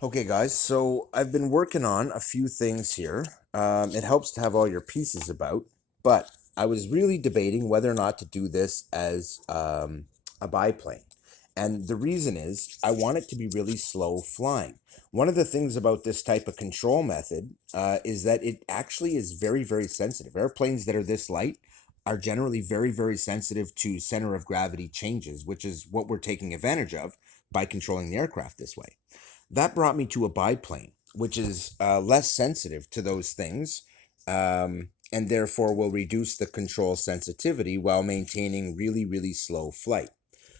Okay, guys, so I've been working on a few things here. It helps to have all your pieces about, but I was really debating whether or not to do this as a biplane. And the reason is I want it to be really slow flying. One of the things about this type of control method is that it actually is very, very sensitive. Airplanes that are this light are generally very, very sensitive to center of gravity changes, which is what we're taking advantage of by controlling the aircraft this way. That brought me to a biplane, which is less sensitive to those things, and therefore will reduce the control sensitivity while maintaining really, really slow flight.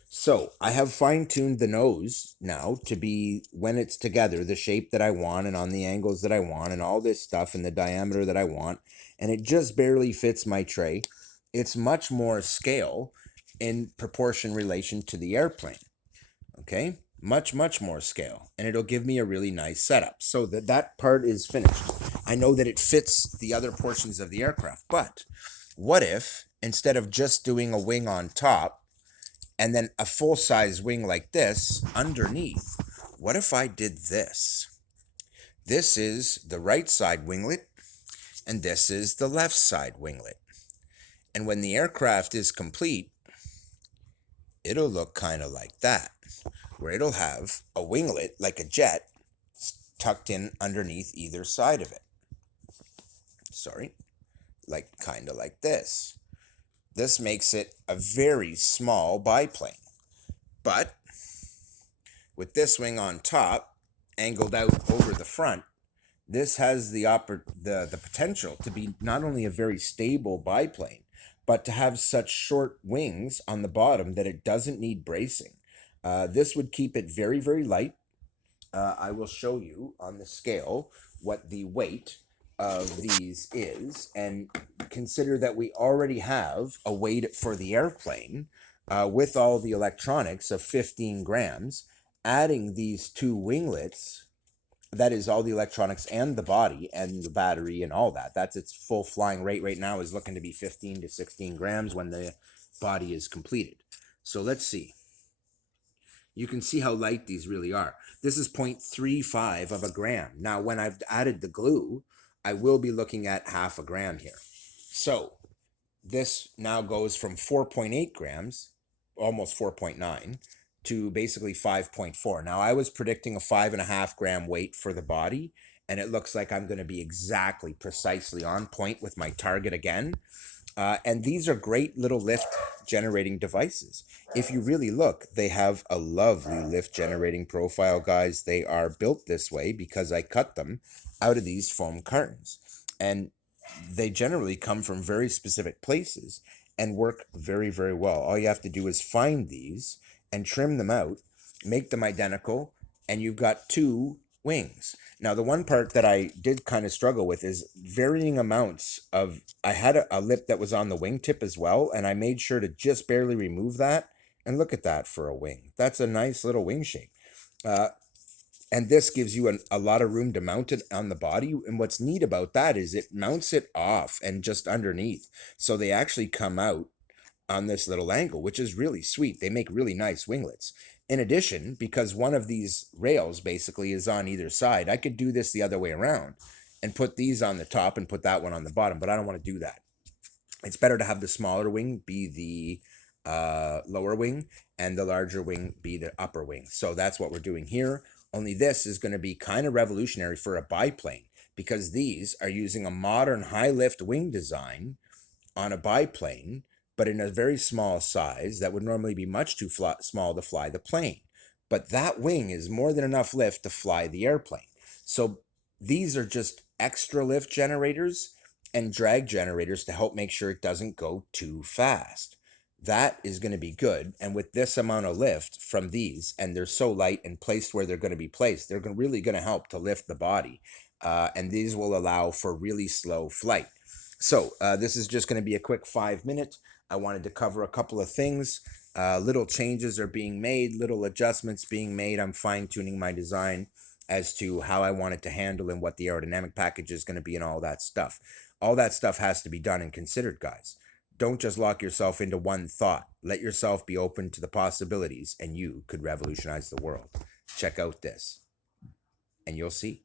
So I have fine tuned the nose now to be, when it's together, the shape that I want and on the angles that I want and all this stuff and the diameter that I want. And it just barely fits my tray. It's much more scale in proportion relation to the airplane. Okay, much more scale, and it'll give me a really nice setup. So that part is finished. I know that it fits the other portions of the aircraft, but what if instead of just doing a wing on top and then a full size wing like this underneath, what if I did this? This is the right side winglet, and this is the left side winglet. And when the aircraft is complete, it'll look kind of like that, where it'll have a winglet like a jet tucked in underneath either side of it. Sorry, like kind of like this. This makes it a very small biplane. But with this wing on top, angled out over the front, this has the potential to be not only a very stable biplane, but to have such short wings on the bottom that it doesn't need bracing. This would keep it very, very light. I will show you on the scale what the weight of these is, and consider that we already have a weight for the airplane with all the electronics of 15 grams. Adding these two winglets, that is all the electronics and the body and the battery and all that. That's its full flying rate right now, is looking to be 15 to 16 grams when the body is completed. So let's see. You can see how light these really are. This is 0.35 of a gram. Now, when I've added the glue, I will be looking at half a gram here. So this now goes from 4.8 grams, almost 4.9, to basically 5.4. Now, I was predicting a 5.5 gram weight for the body, and it looks like I'm going to be exactly precisely on point with my target again. And these are great little lift generating devices. If you really look, they have a lovely lift generating profile, guys. They are built this way because I cut them out of these foam cartons. And they generally come from very specific places and work very, very well. All you have to do is find these and trim them out, make them identical, and you've got two wings. Now, the one part that I did kind of struggle with is varying amounts of. I had a lip that was on the wingtip as well, and I made sure to just barely remove that. And look at that for a wing. That's a nice little wing shape. Uh, and this gives you a lot of room to mount it on the body. And what's neat about that is it mounts it off and just underneath. So they actually come out on this little angle, which is really sweet. They make really nice winglets. In addition, because one of these rails basically is on either side, I could do this the other way around and put these on the top and put that one on the bottom, but I don't want to do that. It's better to have the smaller wing be the lower wing and the larger wing be the upper wing. So that's what we're doing here. Only this is going to be kind of revolutionary for a biplane because these are using a modern high lift wing design on a biplane, but in a very small size that would normally be much too small to fly the plane. But that wing is more than enough lift to fly the airplane. So these are just extra lift generators and drag generators to help make sure it doesn't go too fast. That is going to be good. And with this amount of lift from these, and they're so light and placed where they're going to be placed, they're really going to help to lift the body. And these will allow for really slow flight. So this is just going to be a quick 5 minute. I wanted to cover a couple of things. Little changes are being made, little adjustments being made. I'm fine tuning my design as to how I want it to handle and what the aerodynamic package is going to be and all that stuff. All that stuff has to be done and considered, guys. Don't just lock yourself into one thought. Let yourself be open to the possibilities, and you could revolutionize the world. Check out this. and you'll see.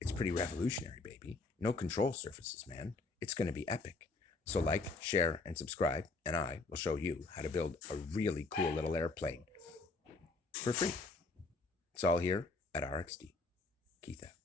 It's pretty revolutionary, baby. No control surfaces, man. It's going to be epic. So like, share, and subscribe, and I will show you how to build a really cool little airplane for free. It's all here at RxD. Keith out.